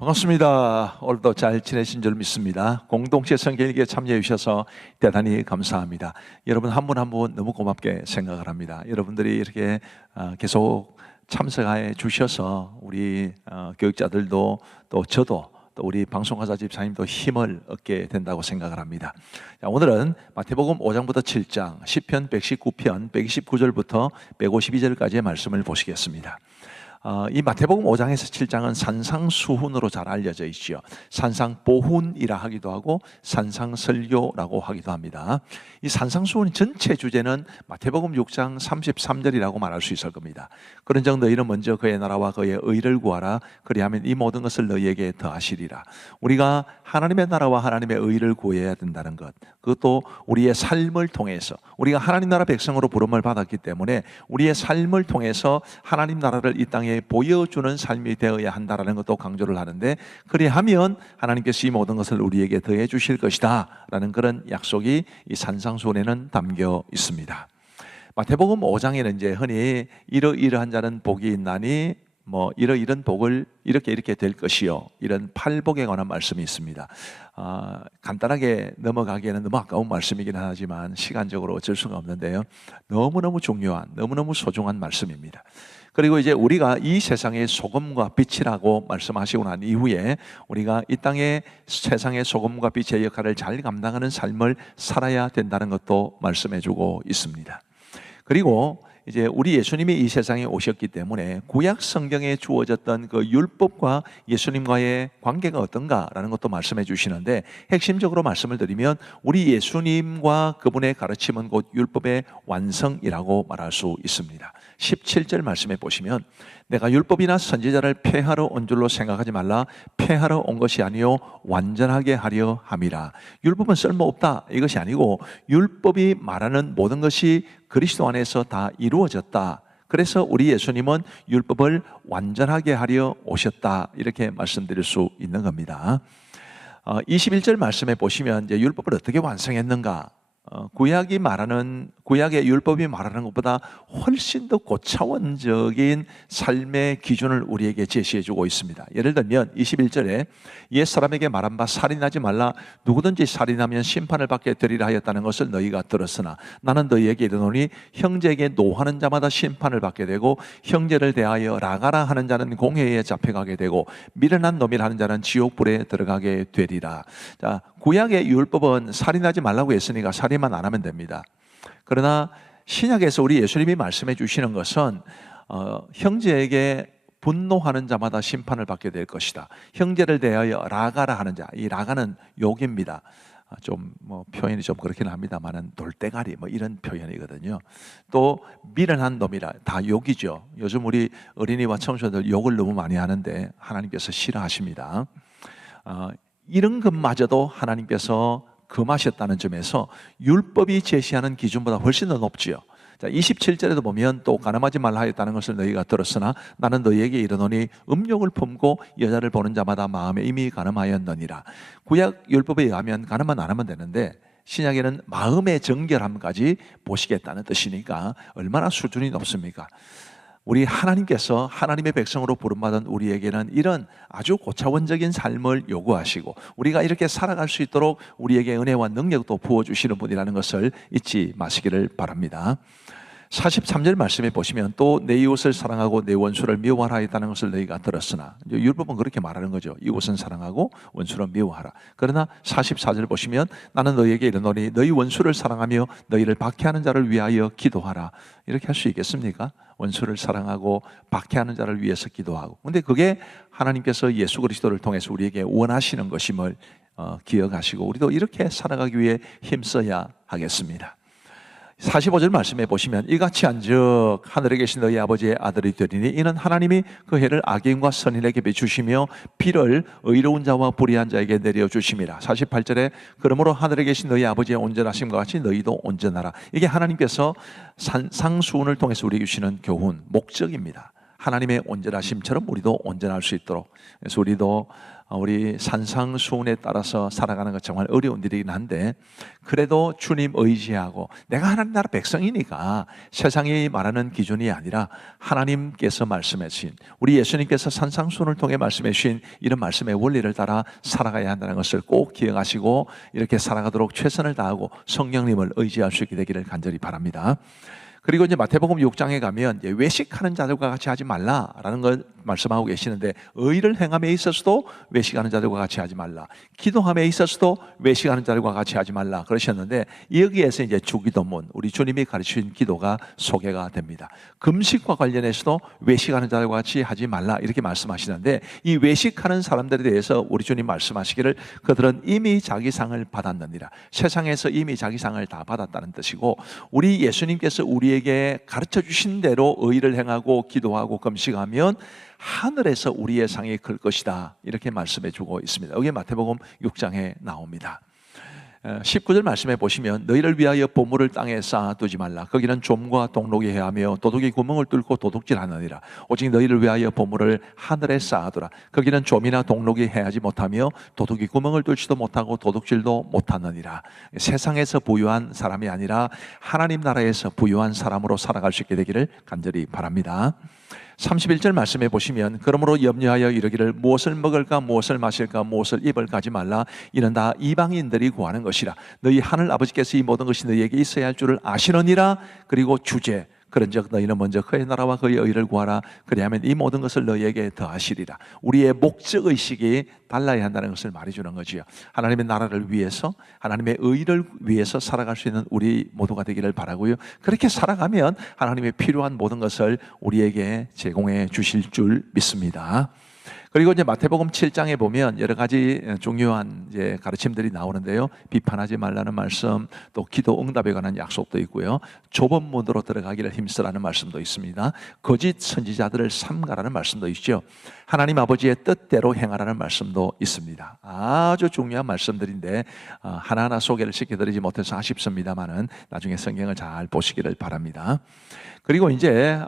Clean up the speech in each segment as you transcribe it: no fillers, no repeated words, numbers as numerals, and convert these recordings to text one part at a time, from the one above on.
반갑습니다. 오늘도 잘 지내신 줄 믿습니다. 공동체 성경일기에 참여해 주셔서 대단히 감사합니다. 여러분 한 분 한 분 너무 고맙게 생각을 합니다. 여러분들이 이렇게 계속 참석해 주셔서 우리 교육자들도 또 저도 또 우리 방송가사 집사님도 힘을 얻게 된다고 생각을 합니다. 자, 오늘은 마태복음 5장부터 7장, 시편 119편 129절부터 152절까지의 말씀을 보시겠습니다. 이 마태복음 5장에서 7장은 산상수훈으로 잘 알려져 있지요. 산상보훈이라 하기도 하고 산상설교라고 하기도 합니다. 이 산상수훈 전체 주제는 마태복음 6장 33절이라고 말할 수 있을 겁니다. 그런즉 너희는 먼저 그의 나라와 그의 의를 구하라. 그리하면 이 모든 것을 너희에게 더하시리라. 우리가 하나님의 나라와 하나님의 의를 구해야 된다는 것, 그것도 우리의 삶을 통해서, 우리가 하나님 나라 백성으로 부름을 받았기 때문에 우리의 삶을 통해서 하나님 나라를 이 땅에 보여주는 삶이 되어야 한다라는 것도 강조를 하는데, 그리하면 하나님께서 이 모든 것을 우리에게 더해 주실 것이다 라는 그런 약속이 이 산상수훈에는 담겨 있습니다. 마태복음 5장에는 이제 흔히 이러이러한 자는 복이 있나니 이러이런 복을 이렇게 될 것이요, 이런 팔복에 관한 말씀이 있습니다. 간단하게 넘어가기에는 너무 아까운 말씀이긴 하지만 시간적으로 어쩔 수가 없는데요, 너무너무 중요한, 너무너무 소중한 말씀입니다. 그리고 이제 우리가 이 세상의 소금과 빛이라고 말씀하시고 난 이후에 우리가 이 땅의 세상의 소금과 빛의 역할을 잘 감당하는 삶을 살아야 된다는 것도 말씀해주고 있습니다. 그리고 이제 우리 예수님이 이 세상에 오셨기 때문에 구약 성경에 주어졌던 그 율법과 예수님과의 관계가 어떤가라는 것도 말씀해 주시는데, 핵심적으로 말씀을 드리면 우리 예수님과 그분의 가르침은 곧 율법의 완성이라고 말할 수 있습니다. 17절 말씀해 보시면, 내가 율법이나 선지자를 폐하러 온 줄로 생각하지 말라. 폐하러 온 것이 아니요 완전하게 하려 함이라. 율법은 쓸모없다 이것이 아니고, 율법이 말하는 모든 것이 그리스도 안에서 다 이루어졌다. 그래서 우리 예수님은 율법을 완전하게 하려 오셨다, 이렇게 말씀드릴 수 있는 겁니다. 21절 말씀해 보시면 이제 율법을 어떻게 완성했는가? 구약의 율법이 말하는 것보다 훨씬 더 고차원적인 삶의 기준을 우리에게 제시해주고 있습니다. 예를 들면 21절에 옛사람에게 말한 바 살인하지 말라. 누구든지 살인하면 심판을 받게 되리라 하였다는 것을 너희가 들었으나 나는 너희에게 이르노니 형제에게 노하는 자마다 심판을 받게 되고, 형제를 대하여 라가라 하는 자는 공회에 잡혀가게 되고, 미련한 놈이라 하는 자는 지옥불에 들어가게 되리라. 자, 구약의 율법은 살인하지 말라고 했으니까 살인만 안 하면 됩니다. 그러나 신약에서 우리 예수님이 말씀해 주시는 것은 형제에게 분노하는 자마다 심판을 받게 될 것이다. 형제를 대하여 라가라 하는 자, 이 라가는 욕입니다. 좀 표현이 좀 그렇긴 합니다만은 돌대가리 이런 표현이거든요. 또 미련한 놈이라, 다 욕이죠. 요즘 우리 어린이와 청소년들 욕을 너무 많이 하는데 하나님께서 싫어하십니다. 이런 것마저도 하나님께서 금하셨다는 점에서 율법이 제시하는 기준보다 훨씬 더 높지요. 자, 27절에도 보면 또 가늠하지 말라 하였다는 것을 너희가 들었으나 나는 너희에게 이르노니 음욕을 품고 여자를 보는 자마다 마음에 이미 가늠하였느니라. 구약 율법에 의하면 가늠만 안 하면 되는데, 신약에는 마음의 정결함까지 보시겠다는 뜻이니까 얼마나 수준이 높습니까? 우리 하나님께서 하나님의 백성으로 부름받은 우리에게는 이런 아주 고차원적인 삶을 요구하시고, 우리가 이렇게 살아갈 수 있도록 우리에게 은혜와 능력도 부어주시는 분이라는 것을 잊지 마시기를 바랍니다. 43절 말씀에 보시면 또 내 이웃을 사랑하고 내 원수를 미워하라 했다는 것을 너희가 들었으나, 율법은 그렇게 말하는 거죠. 이웃은 사랑하고 원수를 미워하라. 그러나 44절 보시면 나는 너희에게 이르노니 너희 원수를 사랑하며 너희를 박해하는 자를 위하여 기도하라. 이렇게 할 수 있겠습니까? 원수를 사랑하고 박해하는 자를 위해서 기도하고. 근데 그게 하나님께서 예수 그리스도를 통해서 우리에게 원하시는 것임을 기억하시고 우리도 이렇게 살아가기 위해 힘써야 하겠습니다. 45절 말씀해 보시면 이같이 한즉 하늘에 계신 너희 아버지의 아들이 되리니 이는 하나님이 그 해를 악인과 선인에게 비추시며 비를 의로운 자와 불의한 자에게 내려주심이라. 48절에 그러므로 하늘에 계신 너희 아버지의 온전하심과 같이 너희도 온전하라. 이게 하나님께서 산상수훈을 통해서 우리에게 주시는 교훈, 목적입니다. 하나님의 온전하심처럼 우리도 온전할 수 있도록. 그래서 우리도 우리 산상수훈에 따라서 살아가는 것 정말 어려운 일이긴 한데, 그래도 주님 의지하고 내가 하나님 나라 백성이니까 세상이 말하는 기준이 아니라 하나님께서 말씀해 주신, 우리 예수님께서 산상수훈을 통해 말씀해 주신 이런 말씀의 원리를 따라 살아가야 한다는 것을 꼭 기억하시고 이렇게 살아가도록 최선을 다하고 성령님을 의지할 수 있게 되기를 간절히 바랍니다. 그리고 이제 마태복음 6장에 가면 이제 외식하는 자들과 같이 하지 말라라는 걸 말씀하고 계시는데, 의를 행함에 있어서도 외식하는 자들과 같이 하지 말라, 기도함에 있어서도 외식하는 자들과 같이 하지 말라 그러셨는데, 여기에서 이제 주기도문, 우리 주님이 가르치신 기도가 소개가 됩니다. 금식과 관련해서도 외식하는 자들과 같이 하지 말라 이렇게 말씀하시는데, 이 외식하는 사람들에 대해서 우리 주님 말씀하시기를 그들은 이미 자기 상을 받았느니라, 세상에서 이미 자기 상을 다 받았다는 뜻이고, 우리 예수님께서 우리에게 가르쳐 주신 대로 의를 행하고 기도하고 금식하면 하늘에서 우리의 상이 클 것이다 이렇게 말씀해 주고 있습니다. 여기 마태복음 6장에 나옵니다. 19절 말씀해 보시면, 너희를 위하여 보물을 땅에 쌓아두지 말라. 거기는 좀과 동록이 해하며 도둑이 구멍을 뚫고 도둑질하느니라. 오직 너희를 위하여 보물을 하늘에 쌓아두라. 거기는 좀이나 동록이 해하지 못하며 도둑이 구멍을 뚫지도 못하고 도둑질도 못하느니라. 세상에서 부유한 사람이 아니라 하나님 나라에서 부유한 사람으로 살아갈 수 있게 되기를 간절히 바랍니다. 31절 말씀해 보시면, 그러므로 염려하여 이르기를 무엇을 먹을까 무엇을 마실까 무엇을 입을까 하지 말라. 이는 다 이방인들이 구하는 것이라. 너희 하늘 아버지께서 이 모든 것이 너희에게 있어야 할 줄을 아시느니라. 그리고 주제, 그런즉 너희는 먼저 그의 나라와 그의 의를 구하라. 그리하면 이 모든 것을 너희에게 더하시리라. 우리의 목적의식이 달라야 한다는 것을 말해주는 거지요. 하나님의 나라를 위해서, 하나님의 의를 위해서 살아갈 수 있는 우리 모두가 되기를 바라고요. 그렇게 살아가면 하나님의 필요한 모든 것을 우리에게 제공해 주실 줄 믿습니다. 그리고 이제 마태복음 7장에 보면 여러 가지 중요한 이제 가르침들이 나오는데요. 비판하지 말라는 말씀, 또 기도 응답에 관한 약속도 있고요. 좁은 문으로 들어가기를 힘쓰라는 말씀도 있습니다. 거짓 선지자들을 삼가라는 말씀도 있죠. 하나님 아버지의 뜻대로 행하라는 말씀도 있습니다. 아주 중요한 말씀들인데 하나하나 소개를 시켜드리지 못해서 아쉽습니다만은 나중에 성경을 잘 보시기를 바랍니다. 그리고 이제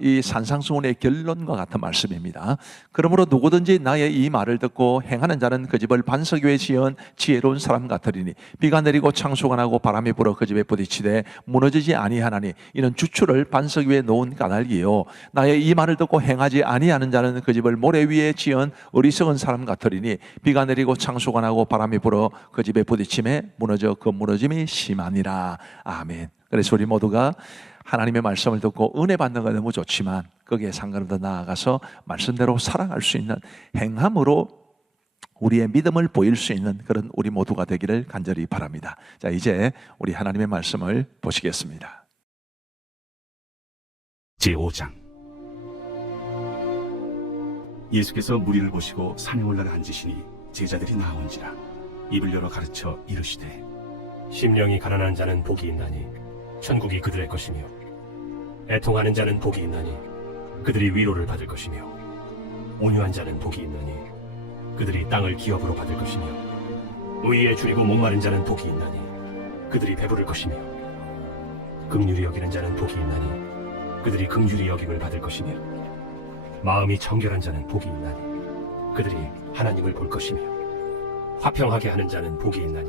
이 산상수훈의 결론과 같은 말씀입니다. 그러므로 누구든지 나의 이 말을 듣고 행하는 자는 그 집을 반석 위에 지은 지혜로운 사람 같으리니, 비가 내리고 창수가 나고 바람이 불어 그 집에 부딪히되 무너지지 아니하나니, 이는 주추를 반석 위에 놓은 까닭이요. 나의 이 말을 듣고 행하지 아니하는 자는 그 집을 모래 위에 지은 어리석은 사람 같으리니, 비가 내리고 창수가 나고 바람이 불어 그 집에 부딪힘에 무너져 그 무너짐이 심하니라. 아멘. 그래서 우리 모두가 하나님의 말씀을 듣고 은혜 받는 건 너무 좋지만, 거기에 상관을 더 나아가서 말씀대로 살아갈 수 있는 행함으로 우리의 믿음을 보일 수 있는 그런 우리 모두가 되기를 간절히 바랍니다. 자, 이제 우리 하나님의 말씀을 보시겠습니다. 제5장. 예수께서 무리를 보시고 산에 올라가 앉으시니 제자들이 나온지라. 입을 열어 가르쳐 이르시되, 심령이 가난한 자는 복이 있나니 천국이 그들의 것이며, 애통하는 자는 복이 있나니 그들이 위로를 받을 것이며, 온유한 자는 복이 있나니 그들이 땅을 기업으로 받을 것이며, 의에 줄이고 목마른 자는 복이 있나니 그들이 배부를 것이며, 긍휼히 여기는 자는 복이 있나니 그들이 긍휼히 여김을 받을 것이며, 마음이 청결한 자는 복이 있나니 그들이 하나님을 볼 것이며, 화평하게 하는 자는 복이 있나니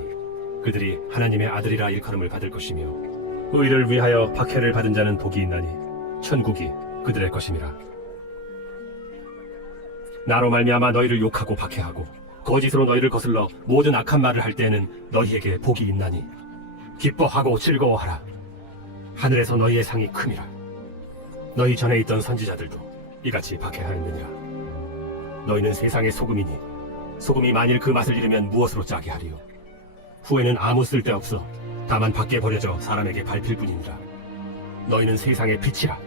그들이 하나님의 아들이라 일컬음을 받을 것이며, 의를 위하여 박해를 받은 자는 복이 있나니 천국이 그들의 것임이라. 나로 말미암아 너희를 욕하고 박해하고 거짓으로 너희를 거슬러 모든 악한 말을 할 때에는 너희에게 복이 있나니 기뻐하고 즐거워하라. 하늘에서 너희의 상이 큼이라. 너희 전에 있던 선지자들도 이같이 박해하였느니라. 너희는 세상의 소금이니 소금이 만일 그 맛을 잃으면 무엇으로 짜게 하리요? 후에는 아무 쓸데없어 다만 밖에 버려져 사람에게 밟힐 뿐이니라. 너희는 세상의 빛이라.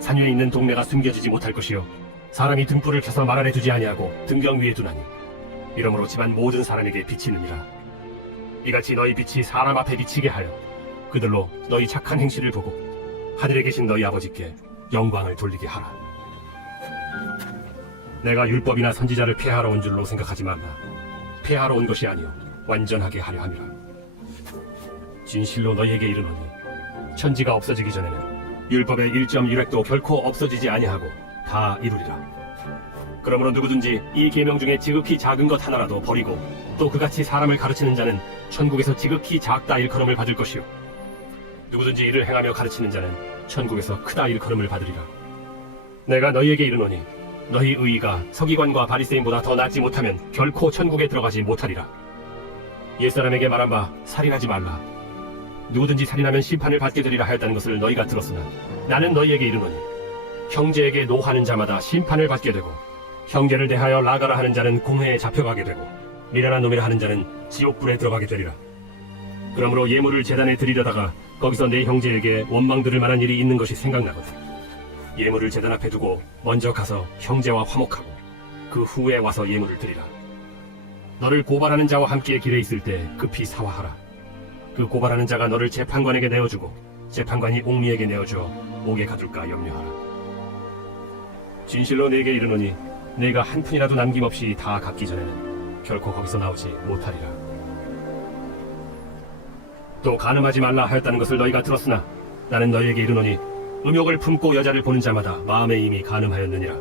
산 위에 있는 동네가 숨겨지지 못할 것이요, 사람이 등불을 켜서 말 안에 두지 아니하고 등경 위에 두나니, 이러므로 집안 모든 사람에게 비치느니라. 이같이 너희 빛이 사람 앞에 비치게 하여 그들로 너희 착한 행실을 보고 하늘에 계신 너희 아버지께 영광을 돌리게 하라. 내가 율법이나 선지자를 폐하러 온 줄로 생각하지 말라. 폐하러 온 것이 아니요 완전하게 하려 함이라. 진실로 너희에게 이르노니 천지가 없어지기 전에는 율법의 1.1획도 결코 없어지지 아니하고 다 이루리라. 그러므로 누구든지 이 계명 중에 지극히 작은 것 하나라도 버리고 또 그같이 사람을 가르치는 자는 천국에서 지극히 작다 일컬음을 받을 것이요 누구든지 이를 행하며 가르치는 자는 천국에서 크다 일컬음을 받으리라. 내가 너희에게 이르노니 너희 의의가 서기관과 바리새인보다 더 낫지 못하면 결코 천국에 들어가지 못하리라. 옛사람에게 말한 바 살인하지 말라. 누구든지 살인하면 심판을 받게 되리라 하였다는 것을 너희가 들었으나 나는 너희에게 이르노니 형제에게 노하는 자마다 심판을 받게 되고 형제를 대하여 나가라 하는 자는 공회에 잡혀가게 되고 미련한 놈이라 하는 자는 지옥불에 들어가게 되리라. 그러므로 예물을 제단에 드리려다가 거기서 내 형제에게 원망 들을 만한 일이 있는 것이 생각나거든. 예물을 제단 앞에 두고 먼저 가서 형제와 화목하고 그 후에 와서 예물을 드리라. 너를 고발하는 자와 함께 길에 있을 때 급히 사화하라. 그 고발하는 자가 너를 재판관에게 내어주고 재판관이 옥리에게 내어주어 옥에 가둘까 염려하라. 진실로 네게 이르노니 네가 한 푼이라도 남김없이 다 갚기 전에는 결코 거기서 나오지 못하리라. 또 간음하지 말라 하였다는 것을 너희가 들었으나 나는 너희에게 이르노니 음욕을 품고 여자를 보는 자마다 마음에 이미 간음하였느니라.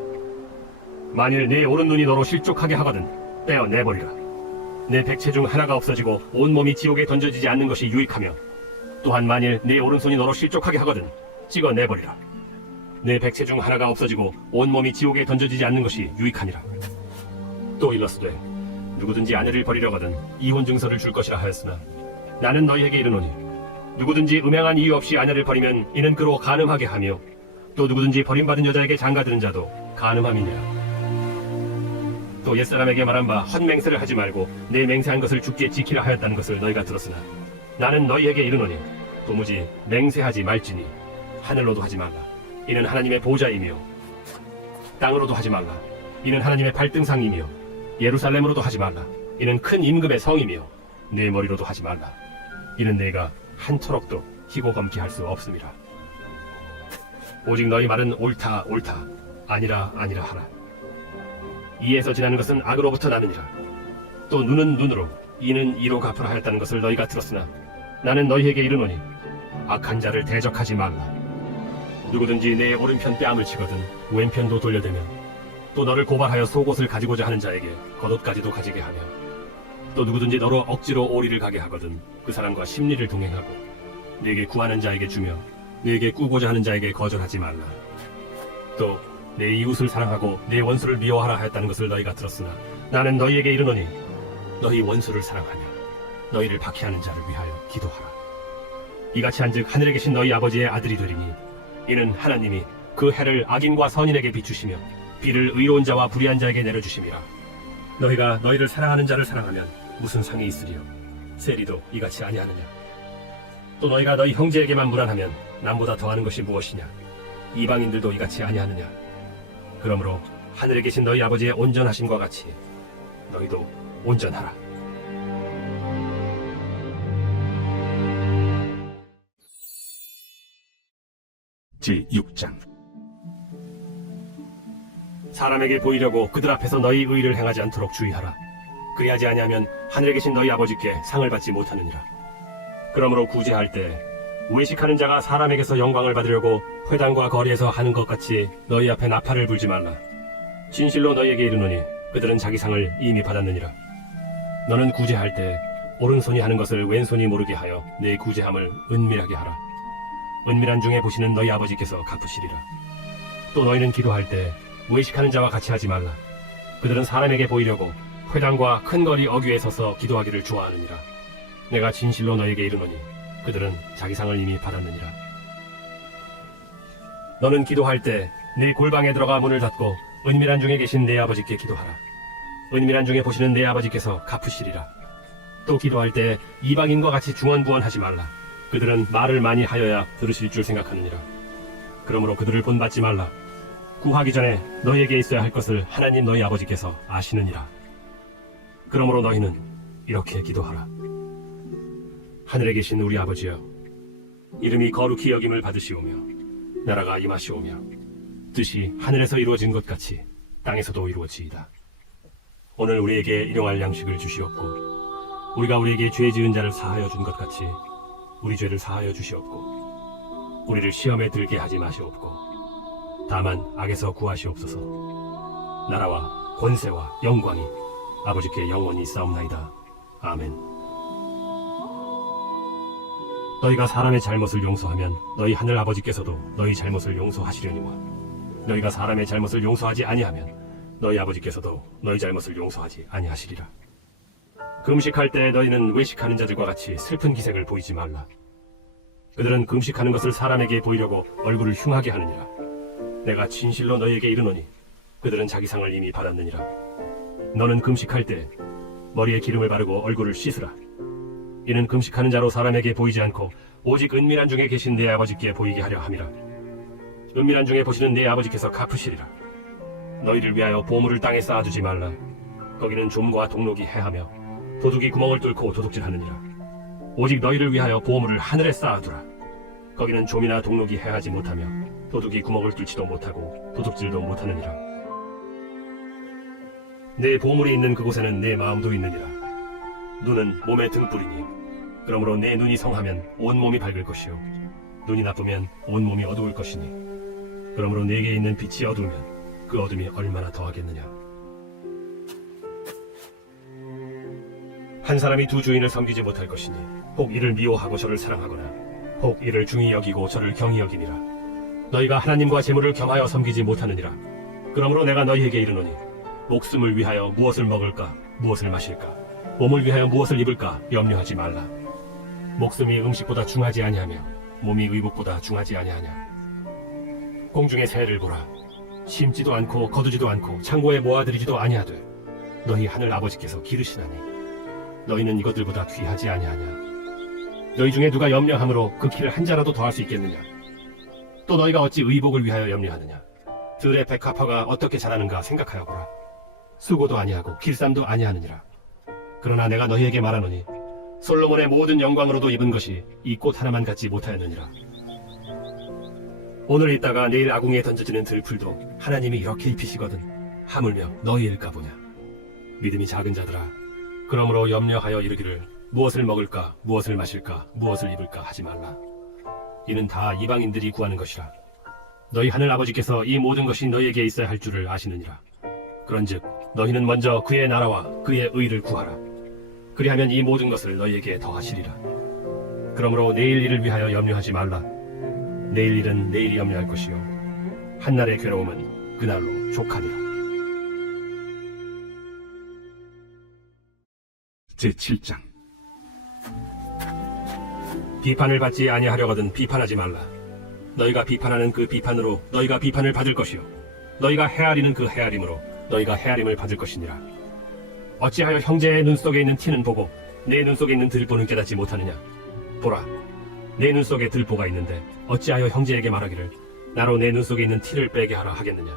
만일 네 오른눈이 너로 실족하게 하거든 떼어 내버리라. 내 백체 중 하나가 없어지고 온몸이 지옥에 던져지지 않는 것이 유익하며 또한 만일 네 오른손이 너로 실족하게 하거든 찍어 내버리라. 내 백체 중 하나가 없어지고 온몸이 지옥에 던져지지 않는 것이 유익하니라. 또 일렀으되 누구든지 아내를 버리려거든 이혼 증서를 줄 것이라 하였으나 나는 너희에게 이르노니 누구든지 음행한 이유 없이 아내를 버리면 이는 그로 간음하게 하며 또 누구든지 버림받은 여자에게 장가드는 자도 간음함이니라. 또 옛사람에게 말한 바 헛맹세를 하지 말고 내 맹세한 것을 주께 지키라 하였다는 것을 너희가 들었으나 나는 너희에게 이르노니 도무지 맹세하지 말지니 하늘로도 하지 말라. 이는 하나님의 보좌이며 땅으로도 하지 말라. 이는 하나님의 발등상이며 예루살렘으로도 하지 말라. 이는 큰 임금의 성이며 내 머리로도 하지 말라. 이는 내가 한초록도 희고 검기할 수 없음이라. 오직 너희 말은 옳다 옳다 아니라 아니라 하라. 이에서 지나는 것은 악으로부터 나느니라. 또 눈은 눈으로 이는 이로 갚으라 하였다는 것을 너희가 들었으나 나는 너희에게 이르노니 악한 자를 대적하지 말라. 누구든지 내 오른편 뺨을 치거든 왼편도 돌려대면 또 너를 고발하여 속옷을 가지고자 하는 자에게 겉옷까지도 가지게 하며 또 누구든지 너로 억지로 오리를 가게 하거든 그 사람과 심리를 동행하고 네게 구하는 자에게 주며 네게 꾸고자 하는 자에게 거절하지 말라. 또 내 이웃을 사랑하고 내 원수를 미워하라 하였다는 것을 너희가 들었으나 나는 너희에게 이르노니 너희 원수를 사랑하며 너희를 박해하는 자를 위하여 기도하라. 이같이 한즉 하늘에 계신 너희 아버지의 아들이 되리니 이는 하나님이 그 해를 악인과 선인에게 비추시며 비를 의로운 자와 불의한 자에게 내려주심이라. 너희가 너희를 사랑하는 자를 사랑하면 무슨 상이 있으리요? 세리도 이같이 아니하느냐? 또 너희가 너희 형제에게만 무난하면 남보다 더하는 것이 무엇이냐? 이방인들도 이같이 아니하느냐? 그러므로 하늘에 계신 너희 아버지의 온전하심과 같이 너희도 온전하라. 제6장. 사람에게 보이려고 그들 앞에서 너희 의를 행하지 않도록 주의하라. 그리하지 아니하면 하늘에 계신 너희 아버지께 상을 받지 못하느니라. 그러므로 구제할 때 외식하는 자가 사람에게서 영광을 받으려고 회당과 거리에서 하는 것 같이 너희 앞에 나팔을 불지 말라. 진실로 너희에게 이르노니 그들은 자기 상을 이미 받았느니라. 너는 구제할 때 오른손이 하는 것을 왼손이 모르게 하여 내 구제함을 은밀하게 하라. 은밀한 중에 보시는 너희 아버지께서 갚으시리라. 또 너희는 기도할 때 외식하는 자와 같이 하지 말라. 그들은 사람에게 보이려고 회당과 큰 거리 어귀에 서서 기도하기를 좋아하느니라. 내가 진실로 너희에게 이르노니 그들은 자기 상을 이미 받았느니라. 너는 기도할 때 네 골방에 들어가 문을 닫고 은밀한 중에 계신 내 아버지께 기도하라. 은밀한 중에 보시는 내 아버지께서 갚으시리라. 또 기도할 때 이방인과 같이 중언부언하지 말라. 그들은 말을 많이 하여야 들으실 줄 생각하느니라. 그러므로 그들을 본받지 말라. 구하기 전에 너희에게 있어야 할 것을 하나님 너희 아버지께서 아시느니라. 그러므로 너희는 이렇게 기도하라. 하늘에 계신 우리 아버지여, 이름이 거룩히 여김을 받으시오며 나라가 임하시오며 뜻이 하늘에서 이루어진 것 같이 땅에서도 이루어지이다. 오늘 우리에게 일용할 양식을 주시옵고 우리가 우리에게 죄 지은 자를 사하여 준 것 같이 우리 죄를 사하여 주시옵고 우리를 시험에 들게 하지 마시옵고 다만 악에서 구하시옵소서. 나라와 권세와 영광이 아버지께 영원히 있사옵나이다. 아멘. 너희가 사람의 잘못을 용서하면 너희 하늘 아버지께서도 너희 잘못을 용서하시려니와 너희가 사람의 잘못을 용서하지 아니하면 너희 아버지께서도 너희 잘못을 용서하지 아니하시리라. 금식할 때 너희는 외식하는 자들과 같이 슬픈 기색을 보이지 말라. 그들은 금식하는 것을 사람에게 보이려고 얼굴을 흉하게 하느니라. 내가 진실로 너희에게 이르노니 그들은 자기 상을 이미 받았느니라. 너는 금식할 때 머리에 기름을 바르고 얼굴을 씻으라. 이는 금식하는 자로 사람에게 보이지 않고 오직 은밀한 중에 계신 내 아버지께 보이게 하려 함이라. 은밀한 중에 보시는 내 아버지께서 갚으시리라. 너희를 위하여 보물을 땅에 쌓아두지 말라. 거기는 좀과 동록이 해하며 도둑이 구멍을 뚫고 도둑질하느니라. 오직 너희를 위하여 보물을 하늘에 쌓아두라. 거기는 좀이나 동록이 해하지 못하며 도둑이 구멍을 뚫지도 못하고 도둑질도 못하느니라. 내 보물이 있는 그곳에는 내 마음도 있느니라. 눈은 몸의 등불이니 그러므로 내 눈이 성하면 온 몸이 밝을 것이요 눈이 나쁘면 온 몸이 어두울 것이니 그러므로 내게 있는 빛이 어두우면 그 어둠이 얼마나 더하겠느냐. 한 사람이 두 주인을 섬기지 못할 것이니 혹 이를 미워하고 저를 사랑하거나 혹 이를 중히 여기고 저를 경히 여기니라. 너희가 하나님과 재물을 겸하여 섬기지 못하느니라. 그러므로 내가 너희에게 이르노니 목숨을 위하여 무엇을 먹을까 무엇을 마실까 몸을 위하여 무엇을 입을까 염려하지 말라. 목숨이 음식보다 중하지 아니하며 몸이 의복보다 중하지 아니하냐. 공중의 새를 보라. 심지도 않고 거두지도 않고 창고에 모아들이지도 아니하되 너희 하늘 아버지께서 기르시나니 너희는 이것들보다 귀하지 아니하냐. 너희 중에 누가 염려함으로 그 키를 한 자라도 더할 수 있겠느냐. 또 너희가 어찌 의복을 위하여 염려하느냐. 들의 백합화가 어떻게 자라는가 생각하여 보라. 수고도 아니하고 길쌈도 아니하느니라. 그러나 내가 너희에게 말하노니 솔로몬의 모든 영광으로도 입은 것이 이 꽃 하나만 갖지 못하였느니라. 오늘 있다가 내일 아궁이에 던져지는 들풀도 하나님이 이렇게 입히시거든 하물며 너희일까 보냐. 믿음이 작은 자들아, 그러므로 염려하여 이르기를 무엇을 먹을까 무엇을 마실까 무엇을 입을까 하지 말라. 이는 다 이방인들이 구하는 것이라. 너희 하늘 아버지께서 이 모든 것이 너희에게 있어야 할 줄을 아시느니라. 그런즉 너희는 먼저 그의 나라와 그의 의를 구하라. 그리하면 이 모든 것을 너희에게 더하시리라. 그러므로 내일 일을 위하여 염려하지 말라. 내일 일은 내일이 염려할 것이요 한날의 괴로움은 그날로 족하리라. 제7장. 비판을 받지 아니하려거든 비판하지 말라. 너희가 비판하는 그 비판으로 너희가 비판을 받을 것이요 너희가 헤아리는 그 헤아림으로 너희가 헤아림을 받을 것이니라. 어찌하여 형제의 눈 속에 있는 티는 보고 내 눈 속에 있는 들보는 깨닫지 못하느냐. 보라, 내 눈 속에 들보가 있는데 어찌하여 형제에게 말하기를 나로 내 눈 속에 있는 티를 빼게 하라 하겠느냐.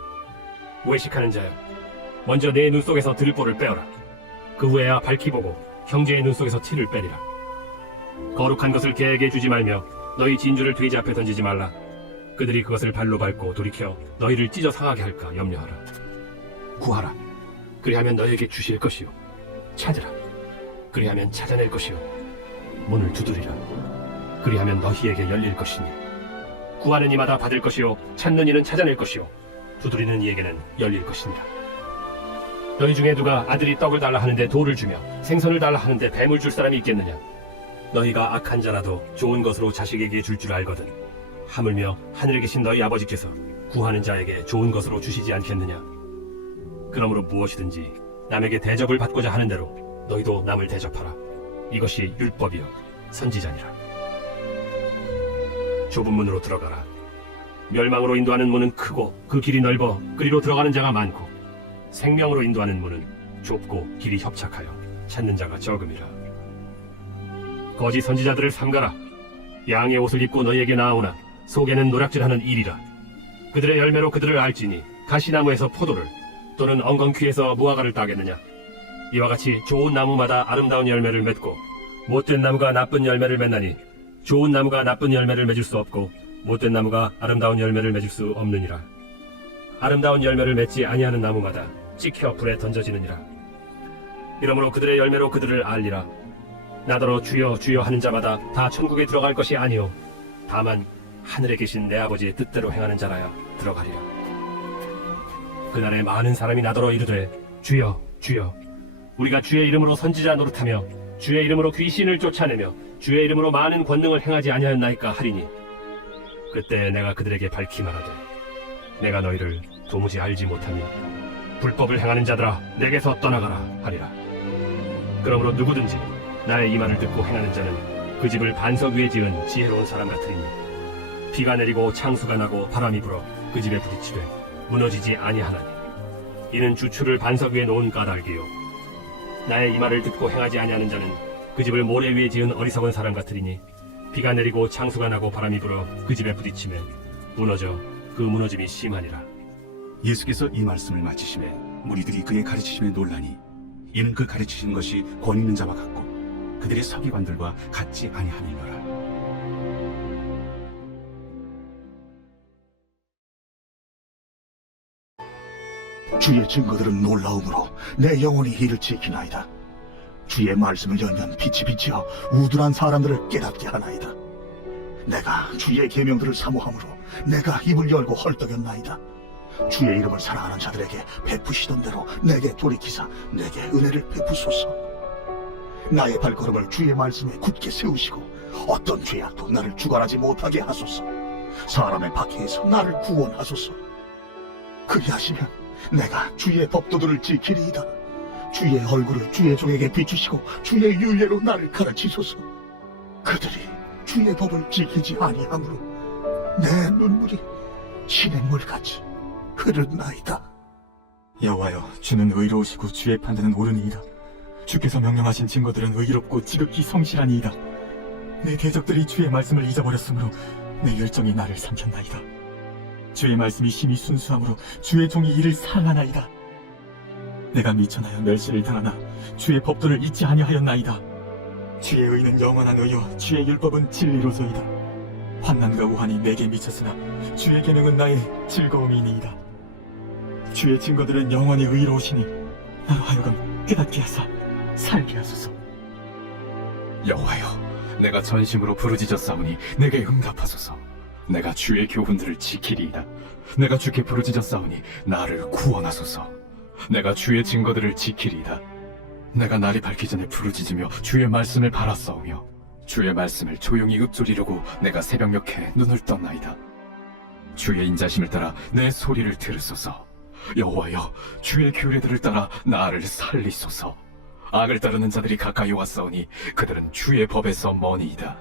외식하는 자여, 먼저 내 눈 속에서 들보를 빼어라. 그 후에야 밝히 보고 형제의 눈 속에서 티를 빼리라. 거룩한 것을 개에게 주지 말며 너희 진주를 돼지 앞에 던지지 말라. 그들이 그것을 발로 밟고 돌이켜 너희를 찢어 상하게 할까 염려하라. 구하라. 그리하면 너희에게 주실 것이요 찾으라. 그리하면 찾아낼 것이요 문을 두드리라. 그리하면 너희에게 열릴 것이니 구하는 이마다 받을 것이요 찾는 이는 찾아낼 것이요 두드리는 이에게는 열릴 것이니라. 너희 중에 누가 아들이 떡을 달라 하는데 돌을 주며 생선을 달라 하는데 뱀을 줄 사람이 있겠느냐. 너희가 악한 자라도 좋은 것으로 자식에게 줄 줄 알거든 하물며 하늘에 계신 너희 아버지께서 구하는 자에게 좋은 것으로 주시지 않겠느냐. 그러므로 무엇이든지 남에게 대접을 받고자 하는 대로 너희도 남을 대접하라. 이것이 율법이요 선지자니라. 좁은 문으로 들어가라. 멸망으로 인도하는 문은 크고 그 길이 넓어 그리로 들어가는 자가 많고 생명으로 인도하는 문은 좁고 길이 협착하여 찾는 자가 적음이라. 거짓 선지자들을 삼가라. 양의 옷을 입고 너희에게 나아오나 속에는 노략질하는 일이라. 그들의 열매로 그들을 알지니 가시나무에서 포도를 또는 엉겅퀴에서 무화과를 따겠느냐. 이와 같이 좋은 나무마다 아름다운 열매를 맺고 못된 나무가 나쁜 열매를 맺나니 좋은 나무가 나쁜 열매를 맺을 수 없고 못된 나무가 아름다운 열매를 맺을 수 없느니라. 아름다운 열매를 맺지 아니하는 나무마다 찍혀 불에 던져지느니라. 이러므로 그들의 열매로 그들을 알리라. 나더러 주여 주여 하는 자마다 다 천국에 들어갈 것이 아니요 다만 하늘에 계신 내 아버지의 뜻대로 행하는 자라야 들어가리라. 그날에 많은 사람이 나더러 이르되 주여 주여 우리가 주의 이름으로 선지자 노릇하며 주의 이름으로 귀신을 쫓아내며 주의 이름으로 많은 권능을 행하지 아니하였나이까 하리니 그때 내가 그들에게 밝히 말하되 내가 너희를 도무지 알지 못하니 불법을 행하는 자들아 내게서 떠나가라 하리라. 그러므로 누구든지 나의 이 말을 듣고 행하는 자는 그 집을 반석 위에 지은 지혜로운 사람 같으리니 비가 내리고 창수가 나고 바람이 불어 그 집에 부딪히되 무너지지 아니하나니 이는 주추를 반석 위에 놓은 까닭이요 나의 이 말을 듣고 행하지 아니하는 자는 그 집을 모래 위에 지은 어리석은 사람 같으리니 비가 내리고 창수가 나고 바람이 불어 그 집에 부딪히매 무너져 그 무너짐이 심하니라. 예수께서 이 말씀을 마치시매 무리들이 그의 가르치심에 놀라니 이는 그 가르치신 것이 권위 있는 자와 같고 그들의 서기관들과 같지 아니하니라. 주의 증거들은 놀라움으로 내 영혼이 이를 지키나이다. 주의 말씀을 열면 빛이 비치어 우둔한 사람들을 깨닫게 하나이다. 내가 주의 계명들을 사모함으로 내가 입을 열고 헐떡였나이다. 주의 이름을 사랑하는 자들에게 베푸시던 대로 내게 돌이키사 내게 은혜를 베푸소서. 나의 발걸음을 주의 말씀에 굳게 세우시고 어떤 죄악도 나를 주관하지 못하게 하소서. 사람의 박해에서 나를 구원하소서. 그리하시면 내가 주의 법도들을 지키리이다. 주의 얼굴을 주의 종에게 비추시고 주의 윤례로 나를 가르치소서. 그들이 주의 법을 지키지 아니하므로 내 눈물이 시냇물같이 흐르나이다. 여호와여, 주는 의로우시고 주의 판단은 옳으니이다. 주께서 명령하신 증거들은 의롭고 지극히 성실하니이다. 내 대적들이 주의 말씀을 잊어버렸으므로 내 열정이 나를 삼켰나이다. 주의 말씀이 심히 순수하므로 주의 종이 이를 사랑하나이다. 내가 미천하여 멸시를 당하나 주의 법도를 잊지 아니하였나이다. 주의 의는 영원한 의요 주의 율법은 진리로소이다. 환난과 우환이 내게 미쳤으나 주의 계명은 나의 즐거움이니이다. 주의 증거들은 영원히 의로우시니 나로 하여금 깨닫게 하사 살게 하소서. 여호와여, 내가 전심으로 부르짖었사오니 내게 응답하소서. 내가 주의 교훈들을 지키리이다. 내가 주께 부르짖었사오니 나를 구원하소서. 내가 주의 증거들을 지키리이다. 내가 날이 밝기 전에 부르짖으며 주의 말씀을 바랐사오며 주의 말씀을 조용히 읊조리려고 내가 새벽녘에 눈을 떴나이다. 주의 인자심을 따라 내 소리를 들으소서. 여호와여, 주의 규례들을 따라 나를 살리소서. 악을 따르는 자들이 가까이 왔사오니 그들은 주의 법에서 머니이다.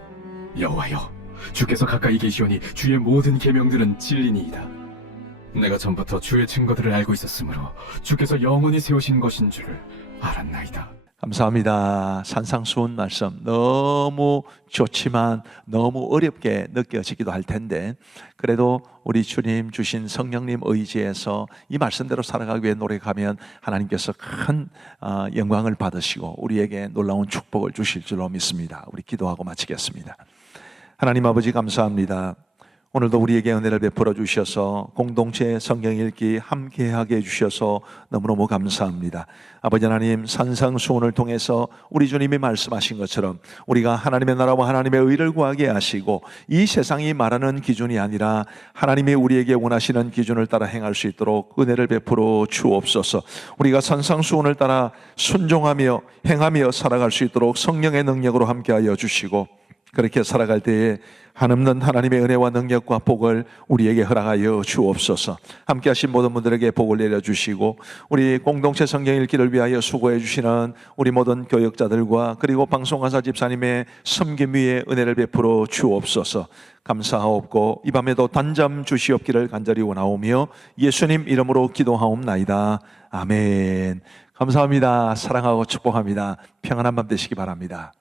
여호와여, 주께서 가까이 계시오니 주의 모든 계명들은 진리니이다. 내가 전부터 주의 증거들을 알고 있었으므로 주께서 영원히 세우신 것인 줄을 알았나이다. 감사합니다. 산상수훈 말씀 너무 좋지만 너무 어렵게 느껴지기도 할 텐데 그래도 우리 주님 주신 성령님 의지에서 이 말씀대로 살아가기 위해 노력하면 하나님께서 큰 영광을 받으시고 우리에게 놀라운 축복을 주실 줄로 믿습니다. 우리 기도하고 마치겠습니다. 하나님 아버지 감사합니다. 오늘도 우리에게 은혜를 베풀어 주셔서 공동체 성경 읽기 함께하게 해주셔서 너무너무 감사합니다. 아버지 하나님, 산상수훈을 통해서 우리 주님이 말씀하신 것처럼 우리가 하나님의 나라와 하나님의 의를 구하게 하시고 이 세상이 말하는 기준이 아니라 하나님이 우리에게 원하시는 기준을 따라 행할 수 있도록 은혜를 베풀어 주옵소서. 우리가 산상수훈을 따라 순종하며 행하며 살아갈 수 있도록 성령의 능력으로 함께하여 주시고 그렇게 살아갈 때에 한없는 하나님의 은혜와 능력과 복을 우리에게 허락하여 주옵소서. 함께 하신 모든 분들에게 복을 내려주시고 우리 공동체 성경 읽기를 위하여 수고해 주시는 우리 모든 교역자들과 그리고 방송가사 집사님의 섬김 위에 은혜를 베풀어 주옵소서. 감사하옵고 이 밤에도 단잠 주시옵기를 간절히 원하오며 예수님 이름으로 기도하옵나이다. 아멘. 감사합니다. 사랑하고 축복합니다. 평안한 밤 되시기 바랍니다.